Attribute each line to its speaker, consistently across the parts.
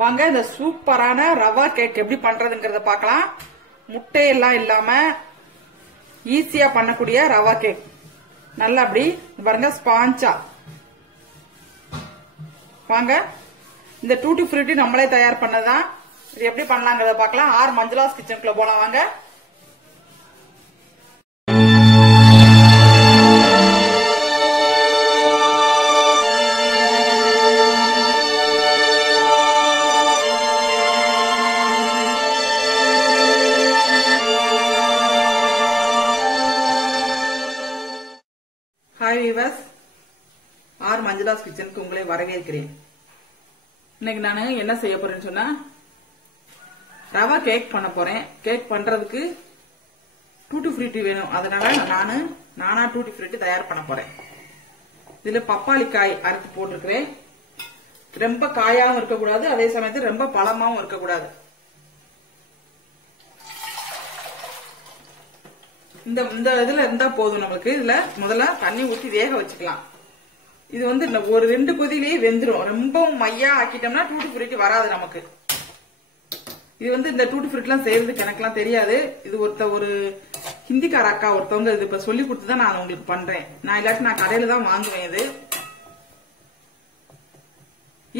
Speaker 1: வாங்க இந்த சூப்பரான ரவா கேக் எப்படி பண்றதுங்கிறத பார்க்கலாம். முட்டையெல்லாம் இல்லாம ஈஸியா பண்ணக்கூடிய ரவா கேக் நல்லா அப்படி பாருங்க ஸ்பாஞ்சா வாங்க இந்த டூட்டி ஃப்ரூட்டி நம்மளே தயார் பண்ணதான் இது எப்படி பண்ணலாங்கிறத பார்க்கலாம். ஆர் மஞ்சுளாஸ் கிச்சனுக்குள்ள போலாம் வாங்க. ஹாய் வீவர்ஸ் ஆர் மஞ்சுளாஸ் கிச்சனுக்கு உங்களை வரவேற்கிறேன். இன்னைக்கு நான் என்ன செய்ய போறேன்னு சொன்னா ரவா கேக் பண்ண போறேன். கேக் பண்றதுக்கு டூட்டி ஃப்ரூட்டி வேணும். அதனால நானு நானா டூட்டி ஃப்ரூட்டி தயார் பண்ண போறேன். இதுல பப்பாளி காய் அரைத்து போட்டிருக்கிறேன். ரொம்ப காயாவும் இருக்கக்கூடாது அதே சமயத்தில் ரொம்ப பழமாவும் இருக்கக்கூடாது. இந்த இந்த இதுல இருந்தா போதும் நம்மளுக்கு இதுல முதல்ல தண்ணி ஊத்தி வேக வச்சுக்கலாம். இது வந்து இந்த ஒரு ரெண்டு கொதிலேயே வெந்துரும். ரொம்பவும் மையா ஆக்கிட்டோம்னா டூட்டு ஃப்ரூட்டி வராது நமக்கு. இது வந்து இந்த டூட்டி ஃப்ரூட்லாம் செய்யறதுக்கு எனக்குலாம் தெரியாது. இது ஒருத்த ஒரு ஹிந்திக்கார அக்கா ஒருத்தவங்க இது இப்ப சொல்லி கொடுத்து தான் நான் உங்களுக்கு பண்றேன். நான் இல்லாட்டி நான் கடையில தான் வாங்குவேன் இது.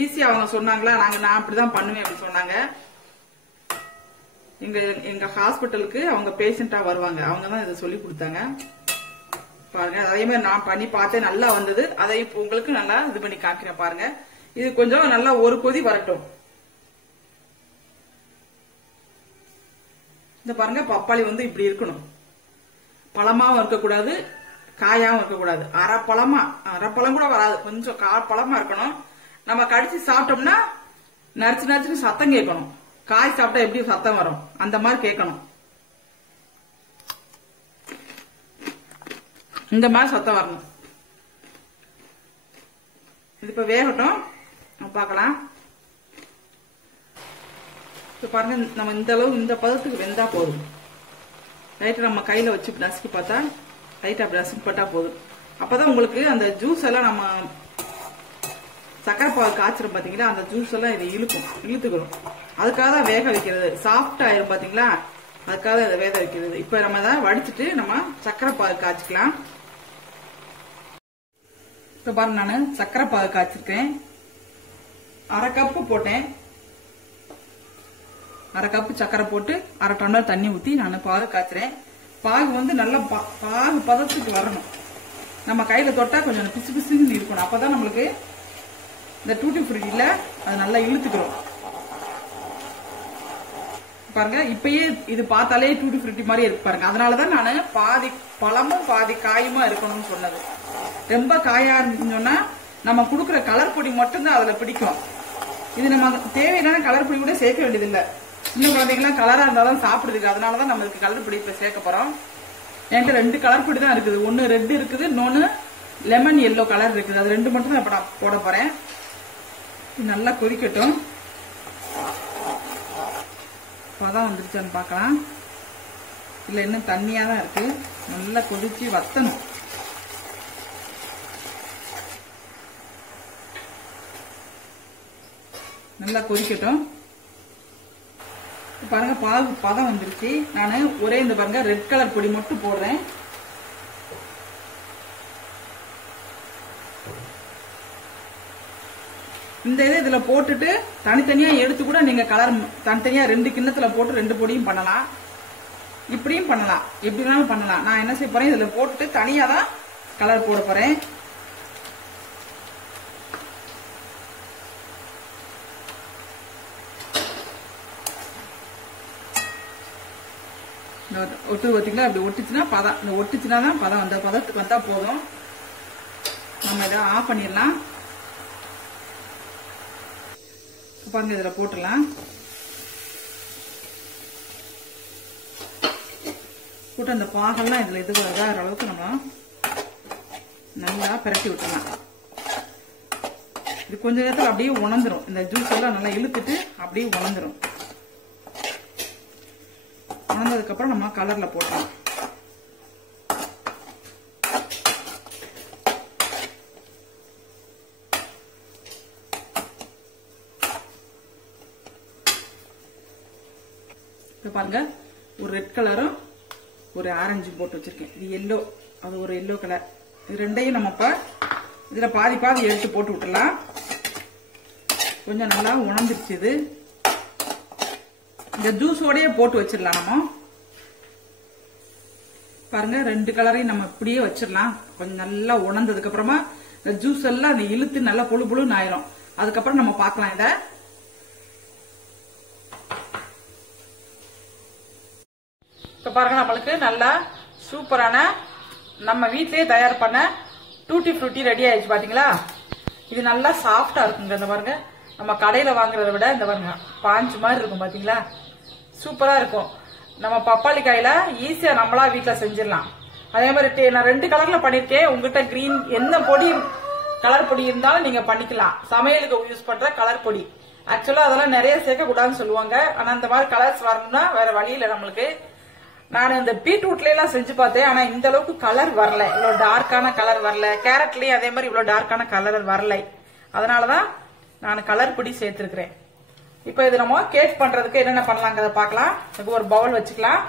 Speaker 1: ஈஸியா அவங்க சொன்னாங்களா? நாங்க நான் அப்படிதான் பண்ணுவேன் அப்படின்னு சொன்னாங்க. எங்க எங்க ஹாஸ்பிட்டலுக்கு அவங்க பேஷண்டா வருவாங்க. அவங்க தான் இதை சொல்லி கொடுத்தாங்க. பாருங்க அதே மாதிரி நான் பண்ணி பார்த்தேன் நல்லா வந்தது. அதை இப்போ உங்களுக்கு நல்லா இது பண்ணி காமிக்கிறேன் பாருங்க. இது கொஞ்சம் நல்லா ஒரு கொதி வரட்டும். இந்த பாருங்க பப்பாளி வந்து இப்படி இருக்கணும். பழமாவும் இருக்கக்கூடாது காயாவும் இருக்கக்கூடாது. அரை பழமா அரை பழம் கூட வராது. கொஞ்சம் கா பழமா இருக்கணும். நம்ம கடிச்சு சாப்பிட்டோம்னா நரிச்சு நரிச்சுன்னு சத்தம் கேட்கணும். காய் சாப்பிட்டா எப்படி சத்தம் வரும்? அந்த மாதிரி கேட்கணும். இந்த மாதிரி சத்தம் வரணும். இது இப்ப வேகட்டும். பார்க்கலாம். இப்ப பாருங்க நம்ம இந்த அளவு இந்த பதத்துக்கு வெந்தா போதும். லைட்டா நம்ம கையில வச்சு நசுக்கி பார்த்தா லைட்டா அப்படி நசுக்கி பட்டா போதும். அப்பதான் உங்களுக்கு அந்த ஜூஸ் எல்லாம் நம்ம சக்கரை பால் காய்ச்சிரும் பாத்தீங்கன்னா அந்த ஜூஸ் எல்லாம் இதை இழுக்கும் இழுத்துக்கிறோம் அதுக்காக தான் வேக வைக்கிறது. சாஃப்ட் ஆயிரும் பாத்தீங்களா? அதுக்காக இதை வேக வைக்கிறது. இப்ப நம்ம தான் வடிச்சிட்டு நம்ம சக்கரை பால் காய்ச்சிக்கலாம். இப்ப பாருங்க நான் சக்கரை பால் காய்ச்சிருக்கேன். அரை கப்பு போட்டேன். அரை கப்பு சக்கரை போட்டு அரை டம்ளர் தண்ணி ஊத்தி நான் பாகு காய்ச்சுறேன். பாகு வந்து நல்லா பா- பாகு பதத்துக்கு வரணும். நம்ம கையில தொட்டா கொஞ்சம் பிசு பிசுன்னு இருக்கணும். அப்பதான் நம்மளுக்கு இந்த டூட்டி ஃப்ரூட்டில அது நல்லா இழுத்துக்கிறோம். பாருங்க இப்பயே இது பார்த்தாலே டூட்டி ஃப்ரூட்டி மாதிரி இருக்கு பாருங்க. அதனாலதான் நான் பாதி பழமும் பாதி காயுமா இருக்கணும்னு சொன்னது. ரொம்ப காயா இருந்துச்சுன்னு நம்ம கொடுக்குற கலர் பொடி மட்டும்தான் அதுல பிடிக்கும். இது நம்ம தேவையான கலர் பொடி கூட சேர்க்க வேண்டியது இல்ல சின்ன குழந்தைங்களாம் கலரா இருந்தாலும் சாப்பிடுதுக்கு அதனாலதான் நம்மளுக்கு கலர் பொடி இப்ப சேர்க்க போறோம். என்கிட்ட ரெண்டு கலர் பொடி தான் இருக்குது. ஒன்னு ரெட் இருக்குது இன்னொன்னு லெமன் எல்லோ கலர் இருக்குது. அது ரெண்டு மட்டும் தான் இப்ப நான் போட போறேன். நல்லா கொதிக்கட்டும். பதம் வந்துருச்சான்னு பார்க்கலாம். இல்ல இன்னும் தண்ணியா தான் இருக்கு. நல்லா கொதிச்சு வத்தணும். நல்லா கொதிக்கட்டும். பாருங்க பாகு பதம் வந்துருச்சு. நான் ஒரே இந்த பாருங்க ரெட் கலர் பொடி மட்டும் போடுறேன். இந்த இதை இதுல போட்டுட்டு தனித்தனியா எடுத்து கூட நீங்க கலர் தனித்தனியா ரெண்டு கிண்ணத்துல போட்டு ரெண்டு பொடியும் பண்ணலாம். இப்படியும் பண்ணலாம். எப்படி வேணாலும் பண்ணலாம். நான் என்ன செய்ய போறேன்? இதுல போட்டு தனியா தான் கலர் போட போறேன். ஒட்டு பார்த்தீங்களா அப்படி ஒட்டுச்சுன்னா பதம். இந்த ஒட்டுச்சுன்னா தான் பதம். அந்த பதத்துக்கு வந்தா போதும். நம்ம இதை ஆஃப் பண்ணிடலாம் இப்ப பாருங்க இதில் போட்டுடலாம். போட்டு அந்த பாகெல்லாம் இதில் இது இதாகிற அளவுக்கு நம்ம நல்லா பிரட்டி விட்டுலாம் இது கொஞ்ச நேரத்தில் அப்படியே உணர்ந்துரும். இந்த ஜூஸ் எல்லாம் நல்லா இழுத்துட்டு அப்படியே உணர்ந்துரும். உணர்ந்ததுக்கப்புறம் நம்ம கலர்ல போட்டலாம் இப்போ பாருங்க ஒரு ரெட் கலரும் ஒரு ஆரஞ்சு போட்டு வச்சிருக்கேன். இது எல்லோ அது ஒரு எல்லோ கலர் இது ரெண்டையும் நம்ம இப்போ இதுல பாதி பாதி எடுத்து போட்டு விட்டுலாம் கொஞ்சம் நல்லா உணர்ந்துருச்சு இது. இந்த ஜூஸோடயே போட்டு வச்சிடலாம் நம்ம. பாருங்க ரெண்டு கலரையும் நம்ம இப்படியே வச்சிடலாம். கொஞ்சம் நல்லா உணர்ந்ததுக்கு அப்புறமா இந்த ஜூஸ் எல்லாம் அந்த இழுத்து நல்லா புழு புழுன்னு ஆயிரும். அதுக்கப்புறம் நம்ம பார்க்கலாம் இதை. இப்ப பாருங்க நம்மளுக்கு நல்லா சூப்பரான நம்ம வீட்டிலேயே தயார் பண்ண டூட்டி ஃப்ரூட்டி ரெடி ஆயிடுச்சு பாத்தீங்களா? இது நல்லா சாஃப்டா இருக்குங்க இந்த பாருங்க. நம்ம கடையில வாங்குறத விட இந்த பாருங்க பாஞ்சு மாதிரி இருக்கும் பாத்தீங்களா? சூப்பரா இருக்கும். நம்ம பப்பாளி காயில ஈஸியா நம்மளா வீட்டில் செஞ்சிடலாம். அதே மாதிரி டே- நான் ரெண்டு கலர்ல பண்ணிருக்கேன். உங்ககிட்ட கிரீன் எந்த பொடி கலர் பொடி இருந்தாலும் நீங்க பண்ணிக்கலாம். சமையலுக்கு யூஸ் பண்ற கலர் பொடி. ஆக்சுவலா அதெல்லாம் நிறைய சேர்க்க கூடாதுன்னு சொல்லுவாங்க. ஆனா அந்த மாதிரி கலர்ஸ் வரணும்னா வேற வழி நம்மளுக்கு. நான் இந்த பீட்ரூட்ல எல்லாம் செஞ்சு பார்த்தேன் ஆனா இந்த அளவுக்கு கலர் வரல. இவ்வளவு டார்க்கான கலர் வரல. கேரட்லயும் அதே மாதிரி இவ்வளவு டார்க்கான கலர் வரல. அதனாலதான் நான் கலர் பொடி சேர்த்திருக்கிறேன். இப்போ இது நம்ம கேக் பண்றதுக்கு என்னென்ன பண்ணலாங்கிறத பார்க்கலாம். இதுக்கு ஒரு பவுல் வச்சுக்கலாம்.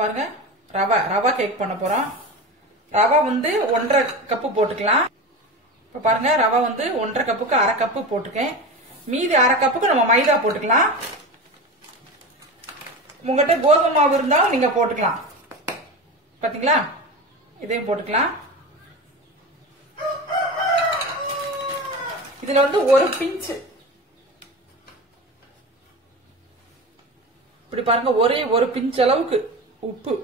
Speaker 1: பாருங்க ரவா ரவா கேக் பண்ண போறோம். ரவை வந்து ஒன்றரை கப்பு போட்டுக்கலாம். இப்ப பாருங்க ரவா வந்து ஒன்றரை கப்புக்கு அரை கப்பு போட்டுக்கேன் மீதி அரை கப்புக்கு நம்ம மைதா போட்டுக்கலாம். உங்ககிட்ட கோதுமை மாவு இருந்தாலும் நீங்க போட்டுக்கலாம். பாத்தீங்களா? இதையும் போட்டுக்கலாம். இதுல வந்து ஒரு பிஞ்சு. இப்படி பாருங்க ஒரே ஒரு பிஞ்ச் அளவுக்கு உப்பு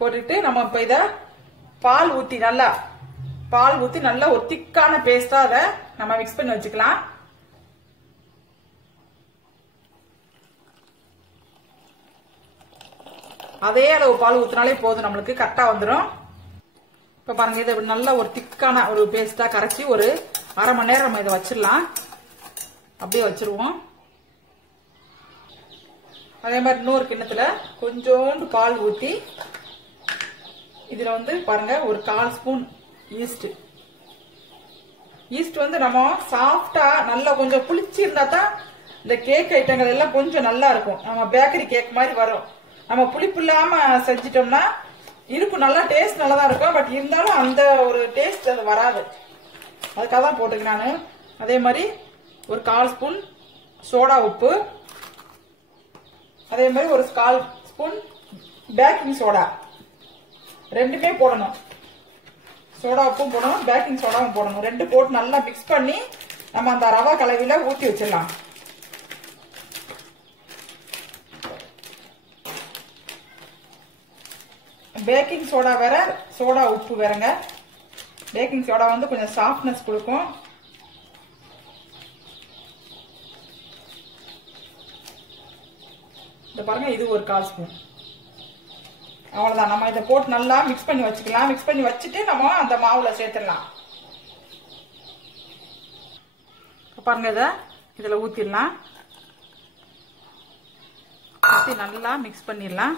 Speaker 1: போட்டுட்டு நம்ம இப்ப இத பால் ஊத்தி நல்லா பால் ஊத்தி நல்லா ஒரு திக்கான பேஸ்டா அதை நம்ம மிக்ஸ் பண்ணி வச்சுக்கலாம். அதே அளவு பால் ஊத்தினாலே போதும் நம்மளுக்கு கரெக்டா வந்துடும் இப்ப பாருங்க இதை நல்ல ஒரு திக்கான ஒரு பேஸ்டா கரைச்சி ஒரு அரை மணி நேரம் நம்ம இதை வச்சிடலாம். அப்படியே வச்சிருவோம். அதே மாதிரி இன்னொரு கிண்ணத்துல கொஞ்சோண்டு பால் ஊத்தி இதுல வந்து பாருங்க ஒரு கால் ஸ்பூன் ஈஸ்ட் ஈஸ்ட் வந்து நம்ம சாஃப்டா நல்லா கொஞ்சம் புளிச்சு இருந்தா தான் இந்த கேக் ஐட்டங்கள் எல்லாம் கொஞ்சம் நல்லா இருக்கும். நம்ம பேக்கரி கேக் மாதிரி வரும். நம்ம புளிப்பு இல்லாம செஞ்சிட்டோம்னா இருப்பு நல்லா டேஸ்ட் நல்லா தான் இருக்கும். பட் இருந்தாலும் அந்த ஒரு டேஸ்ட் அது வராது. அதுக்காக தான் போட்டுக்கிறேன் நான். அதே மாதிரி ஒரு கால் ஸ்பூன் சோடா உப்பு. அதே மாதிரி ஒரு கால் ஸ்பூன் பேக்கிங் சோடா ரெண்டுமே போடணும். சோடா உப்பும் போடணும் பேக்கிங் சோடாவும் போடணும். ரெண்டு போட்டு நல்லா மிக்ஸ் பண்ணி நம்ம அந்த ரவா கலவையில ஊற்றி வச்சிடலாம். பேக்கிங் சோடா வேற சோடா உப்பு வேறங்க. பேக்கிங் சோடா வந்து கொஞ்சம் சாஃப்ட்னஸ் கொடுக்கும். இந்த பாருங்க இது ஒரு கால் ஸ்பூன். அவ்வளவுதான். நம்ம இதை போட்டு நல்லா மிக்ஸ் பண்ணி வச்சுக்கலாம். மிக்ஸ் பண்ணி வச்சுட்டு நம்ம அந்த மாவுல சேர்த்துடலாம். பாருங்க இத. இதுல ஊத்திடலாம். ஊத்தி நல்லா மிக்ஸ் பண்ணிடலாம்.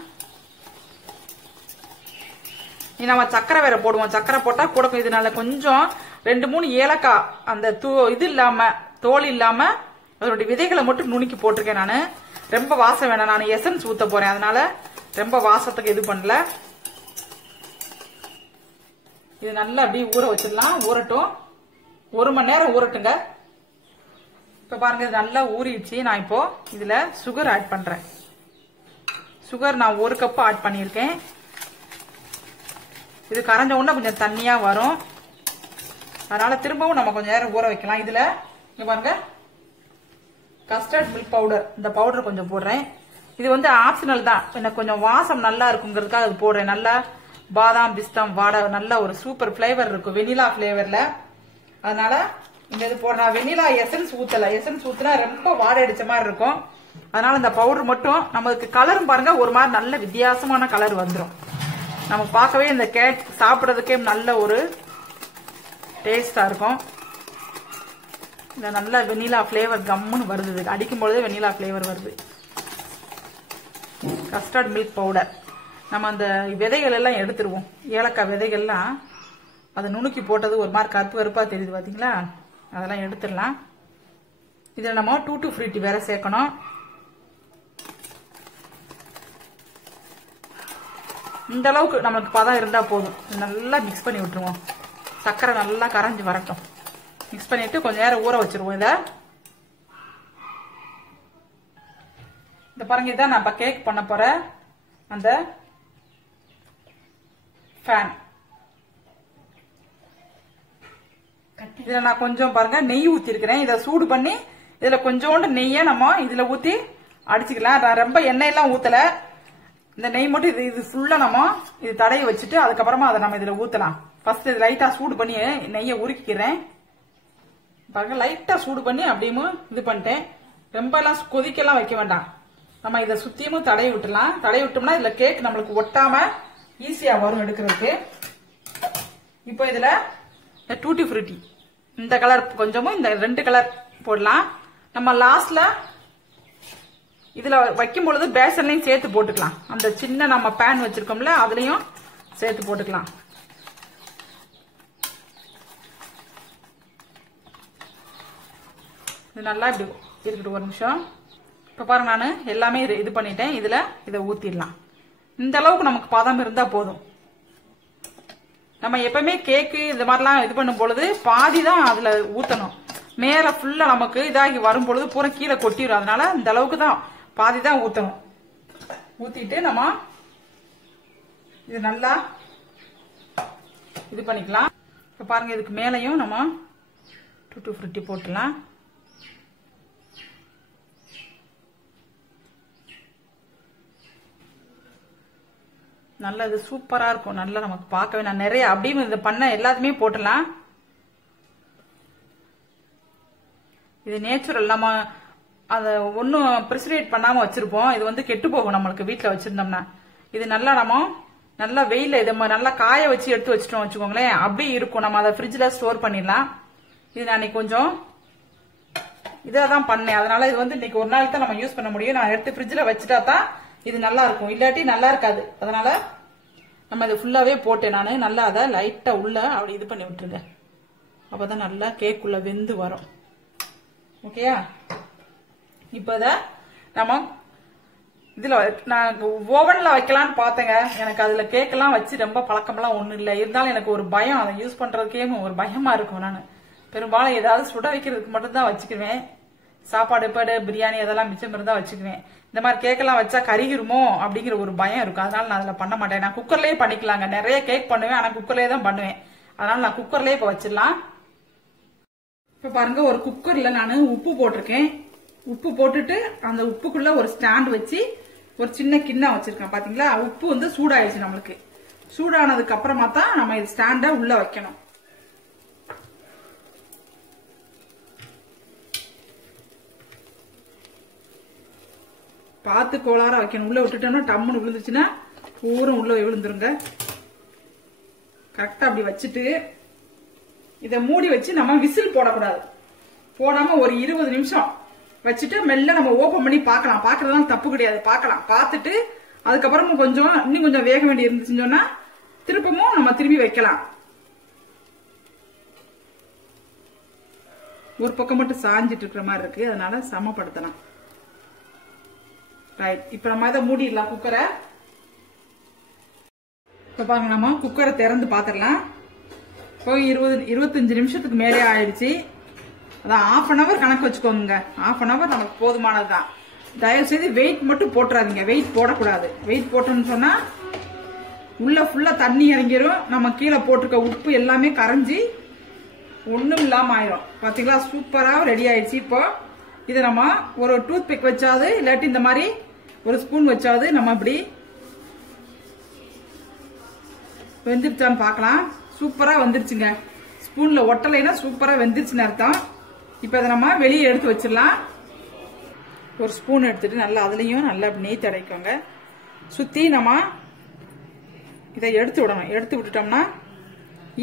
Speaker 1: நம்ம சக்கரை வேற போடுவோம். சக்கரை போட்டா கூட இதனால கொஞ்சம் ரெண்டு மூணு ஏலக்காய் அந்த தூ இது இல்லாம தோல் இல்லாம அதனுடைய விதைகளை மட்டும் நுணுக்கி போட்டிருக்கேன் நானு. ரொம்ப வாசம் வேணாம். நான் எசன்ஸ் ஊத்த போறேன். அதனால ரொம்ப வாசத்துக்கு இது பண்ணல. இது நல்லா அப்படியே ஊற வச்சிடலாம். ஊறட்டும். ஒரு மணி நேரம் ஊறட்டுங்க. இப்ப பாருங்க இது நல்லா ஊறிடுச்சு. நான் இப்போ இதுல சுகர் ஆட் பண்றேன். சுகர் நான் ஒரு கப் ஆட் பண்ணியிருக்கேன். இது கரைஞ்ச உடனே கொஞ்சம் தண்ணியா வரும். அதனால திரும்பவும் நம்ம கொஞ்சம் நேரம் ஊற வைக்கலாம். இதுல இங்க பாருங்க. கஸ்டர்ட் மில்க் பவுடர் இந்த பவுடர் கொஞ்சம் போடுறேன். இது வந்து ஆப்ஷனல் தான். எனக்கு கொஞ்சம் வாசம் நல்லா இருக்குங்கிறதுக்காக அது போடுறேன். நல்லா பாதாம் பிஸ்தம் வாடை நல்ல ஒரு சூப்பர் ஃப்ளேவர் இருக்கும். வெனிலா ஃப்ளேவரில் அதனால இந்த இது போடுறேன். Vanilla essence ஊத்தல. எசன்ஸ் ஊற்றினா ரொம்ப வாடை அடிச்ச மாதிரி இருக்கும். அதனால இந்த பவுடர் மட்டும் நமக்கு கலரும் பாருங்க ஒரு மாதிரி நல்ல வித்தியாசமான கலர் வந்துடும் நம்ம பார்க்கவே இந்த கேக் சாப்பிட்றதுக்கே நல்ல ஒரு டேஸ்டாக இருக்கும். இந்த நல்ல வெனிலா ஃப்ளேவர் கம்முன்னு வருது. இது. அடிக்கும் வெனிலா ஃப்ளேவர் வருது. கஸ்டர்ட் மில்க் பவுடர் நம்ம அந்த விதைகள் எல்லாம் எடுத்துருவோம். ஏலக்காய் விதைகள்லாம் அதை நுணுக்கி போட்டது ஒரு மாதிரி கருப்பு கருப்பாக தெரியுது பார்த்தீங்களா அதெல்லாம் எடுத்துடலாம். இதில் நம்ம டூ டூ ஃப்ரூட்டி வேற சேர்க்கணும். இந்த அளவுக்கு நம்மளுக்கு பதம் இருந்தா போதும். நல்லா மிக்ஸ் பண்ணி விட்டுருவோம். சர்க்கரை நல்லா கரைஞ்சி வரட்டும். மிக்ஸ் பண்ணிட்டு கொஞ்சம் நேரம் ஊற வச்சிருவோம் இதை. இந்த பாருங்க இதான் நான் கேக் பண்ண போற அந்த ஃபேன் இதுல நான் கொஞ்சம் பாருங்க நெய் ஊத்தி இருக்கிறேன் இதை சூடு பண்ணி இதுல கொஞ்சோண்டு நெய்ய நம்ம இதுல ஊத்தி அடிச்சுக்கலாம். நான் ரொம்ப எண்ணெய் எல்லாம் ஊத்தல. இந்த நெய் மட்டும் இது இது ஃபுல்லா நம்ம இது தடையை வச்சுட்டு அதுக்கப்புறமா அதை நம்ம இதுல ஊத்தலாம். ஃபர்ஸ்ட் இது லைட்டா சூடு பண்ணி நெய்யை உருக்கிக்கிறேன். பாருங்க லைட்டா சூடு பண்ணி அப்படியும் இது பண்ணிட்டேன். ரொம்ப எல்லாம் கொதிக்கெல்லாம் வைக்க வேண்டாம். நம்ம இதை சுத்தியமும் தடை விட்டுலாம். தடை விட்டோம்னா இதுல கேக் நம்மளுக்கு ஒட்டாம ஈஸியா வரும் எடுக்கிறதுக்கு. இப்போ இதுல டூட்டி ஃப்ரூட்டி இந்த கலர் கொஞ்சமும் இந்த ரெண்டு கலர் போடலாம். நம்ம லாஸ்ட்ல இதுல வைக்கும் பொழுது பேசன்லையும் சேர்த்து போட்டுக்கலாம். அந்த சின்ன நம்ம பேன் வச்சிருக்கோம்ல அதுலயும் சேர்த்து போட்டுக்கலாம். இது நல்லா இப்படி இருக்கட்டும் ஒரு நிமிஷம். இப்போ பாருங்க நான் எல்லாமே இது இது பண்ணிட்டேன். இதில் இதை ஊற்றிடலாம் இந்த அளவுக்கு நமக்கு பதம் இருந்தால் போதும். நம்ம எப்பவுமே கேக்கு இந்த மாதிரிலாம் இது பண்ணும் பொழுது பாதி தான் அதில் ஊற்றணும் மேலே ஃபுல்லாக நமக்கு இதாகி வரும் பொழுது பூரா கீழே கொட்டிடும் அதனால இந்த அளவுக்கு தான். பாதி தான் ஊத்தணும். ஊத்திட்டு நம்ம இது நல்லா இது பண்ணிக்கலாம். இப்ப பாருங்க இதுக்கு மேலையும் நம்ம டூ டூ ஃப்ரிட்டி போட்டுலாம். நல்ல இது சூப்பரா இருக்கும். நல்லா நமக்கு பார்க்கவே நான் நிறைய அப்படியும் இதை பண்ண எல்லாத்தையுமே போட்டுடலாம் இது நேச்சுரல். நம்ம அதை ஒன்றும் ப்ரிசர்வேட் பண்ணாமல் வச்சிருப்போம். இது வந்து கெட்டு போகும் நம்மளுக்கு வீட்டில் வச்சிருந்தோம்னா. இது நல்லா நம்ம நல்லா வெயில இதை ம- நல்லா காய வச்சு எடுத்து வச்சிட்டோம் வச்சுக்கோங்களேன். அப்படியே இருக்கும். நம்ம அதை ஃப்ரிட்ஜில் ஸ்டோர் பண்ணிடலாம். இது நான் கொஞ்சம் இதாக தான் பண்ணேன். அதனால இது வந்து இன்னைக்கு ஒரு நாள் தான் நம்ம யூஸ் பண்ண முடியும். நான் எடுத்து ஃப்ரிட்ஜில் வச்சுட்டா தான் இது நல்லா இருக்கும். இல்லாட்டி நல்லா இருக்காது. அதனால நம்ம இதை ஃபுல்லாகவே போட்டேன் நான். நல்லா அதை லைட்டாக உள்ள அப்படி இது பண்ணி விட்டுருங்க. அப்பதான் நல்லா கேக்குள்ளே வெந்து வரும். ஓகேயா இப்போ இதை நம்ம இதுல நான் ஓவன்ல வைக்கலாம்னு பார்த்தேங்க. எனக்கு அதுல கேக்கெல்லாம் வச்சு ரொம்ப பழக்கம்லாம் ஒன்றும் இல்லை. இருந்தாலும் எனக்கு ஒரு பயம். அதை யூஸ் பண்றதுக்கே ஒரு பயமா இருக்கும் நான். பெரும்பாலும் ஏதாவது சுட வைக்கிறதுக்கு மட்டும்தான் வச்சுக்குவேன். சாப்பாடு பாடு பிரியாணி அதெல்லாம் மிச்சம் இருந்தா வச்சுக்குவேன். இந்த மாதிரி கேக்கெல்லாம் வச்சா கருகிருமோ அப்படிங்கிற ஒரு பயம் இருக்கும். அதனால நான் அதுல பண்ண மாட்டேன். நான் குக்கர்லயே பண்ணிக்கலாங்க. நிறைய கேக் பண்ணுவேன். ஆனா குக்கர்லயே தான் பண்ணுவேன். அதனால நான் குக்கர்லயே இப்ப வச்சிடலாம். இப்ப பாருங்க ஒரு குக்கர்ல நான் உப்பு போட்டிருக்கேன். உப்பு போட்டுட்டு அந்த உப்புக்குள்ள ஒரு ஸ்டாண்ட் வச்சு ஒரு சின்ன கிண்ணம் வச்சிருக்கேன் பாத்தீங்களா? உப்பு வந்து சூடாயிடுச்சு நம்மளுக்கு. சூடானதுக்கு அப்புறமா தான் நம்ம இது ஸ்டாண்ட உள்ள வைக்கணும். பார்த்து கோளார வைக்கணும். உள்ள விட்டுட்டோம்னா டம்முன்னு விழுந்துச்சுன்னா ஊரும் உள்ள விழுந்துருங்க. கரெக்டா அப்படி வச்சுட்டு இதை மூடி வச்சு நம்ம விசில் போடக்கூடாது. போடாம ஒரு இருபது நிமிஷம் வச்சுட்டு மெல்ல நம்ம ஓபன் பண்ணி பார்க்கலாம். பார்க்கறதுலாம் தப்பு கிடையாது. பார்க்கலாம். பார்த்துட்டு அதுக்கப்புறமும் கொஞ்சம் இன்னும் கொஞ்சம் வேக வேண்டி இருந்துச்சுன்னு சொன்னா திருப்பமும் நம்ம திரும்பி வைக்கலாம். ஒரு பக்கம் மட்டும் சாஞ்சிட்டு இருக்கிற மாதிரி இருக்கு. அதனால சமப்படுத்தலாம். ரைட் இப்ப நம்ம இதை மூடிடலாம் குக்கரை இப்ப பாருங்க நம்ம குக்கரை திறந்து பாத்திரலாம் இப்போ இருபது இருபத்தஞ்சு நிமிஷத்துக்கு மேலே ஆயிடுச்சு. அதான் ஆஃப் அன் ஹவர் கணக்கு வச்சுக்கோங்க. ஆஃப் அன் அவர் நமக்கு போதுமானதுதான். தயவு செய்து வெயிட் மட்டும் போட்டுறாதீங்க. வெயிட் போடக்கூடாது. வெயிட் போட்டோம்னு சொன்னா உள்ள ஃபுல்லா தண்ணி இறங்கிரும். நம்ம கீழே போட்டிருக்க உப்பு எல்லாமே கரைஞ்சி ஒன்றும் இல்லாம ஆயிரும். பாத்தீங்களா? சூப்பரா ரெடி ஆயிடுச்சு. இப்போ இதை நம்ம ஒரு டூத் பிக் வச்சாவது இல்லாட்டி இந்த மாதிரி ஒரு ஸ்பூன் வச்சாவது நம்ம இப்படி வெந்துருச்சான்னு பார்க்கலாம். சூப்பரா வந்துருச்சுங்க. ஸ்பூன்ல ஒட்டலைன்னா சூப்பரா வெந்துருச்சுன்னு அர்த்தம். இப்போ இதை நம்ம வெளியே எடுத்து வச்சிடலாம். ஒரு ஸ்பூன் எடுத்துட்டு நல்லா அதுலயும் நல்லா நெய் தடைக்கோங்க சுத்தி நம்ம இதை எடுத்து விடணும். எடுத்து விட்டுட்டோம்னா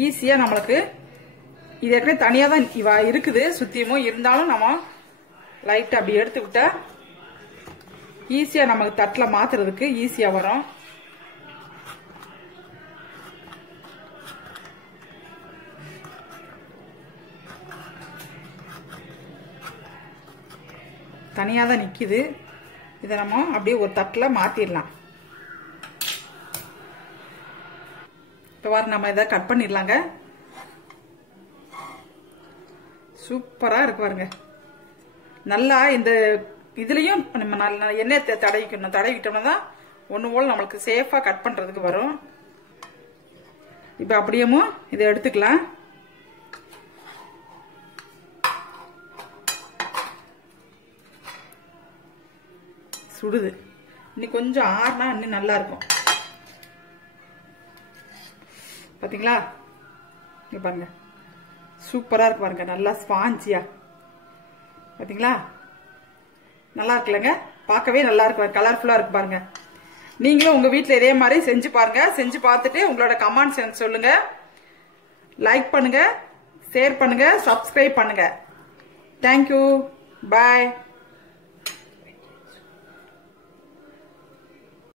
Speaker 1: ஈஸியா நம்மளுக்கு இது ஏற்கனவே தனியா தான் இவா இருக்குது. சுத்தியமும் இருந்தாலும் நம்ம லைட்டை அப்படி எடுத்து விட்டால் ஈஸியா நமக்கு தட்டுல மாத்துறதுக்கு ஈஸியா வரும். தனியாக தான் நிற்கிது இதை நம்ம அப்படியே ஒரு தட்டில் மாற்றிடலாம் இப்போ வாரம் நம்ம இதை கட் பண்ணிடலாங்க. சூப்பராக இருக்கு பாருங்க. நல்லா இந்த இதுலேயும் நம்ம நல்லா எண்ணெய் த- தடவிக்கணும். தடவிக்கிட்டோம்னா தான் ஒன்று போல் நம்மளுக்கு சேஃபாக கட் பண்ணுறதுக்கு வரும். இப்போ அப்படியேமும் இதை எடுத்துக்கலாம். சுடுது. இன்னும் கொஞ்சம் ஆறுனா இன்னும் நல்லா இருக்கும் பாத்தீங்களா? இங்க பாருங்க. சூப்பரா இருக்கு பாருங்க. நல்லா ஸ்பாஞ்சியா. பாத்தீங்களா? நல்லா இருக்குல்லங்க பார்க்கவே நல்லா இருக்கு கலர்ஃபுல்லா இருக்கு பாருங்க. நீங்களும் உங்க வீட்டில் இதே மாதிரி செஞ்சு பாருங்க. செஞ்சு பார்த்துட்டு உங்களோட கமெண்ட்ஸ் எனக்கு சொல்லுங்க. லைக் பண்ணுங்க. ஷேர் பண்ணுங்க. சப்ஸ்கிரைப் பண்ணுங்க. Thank you bye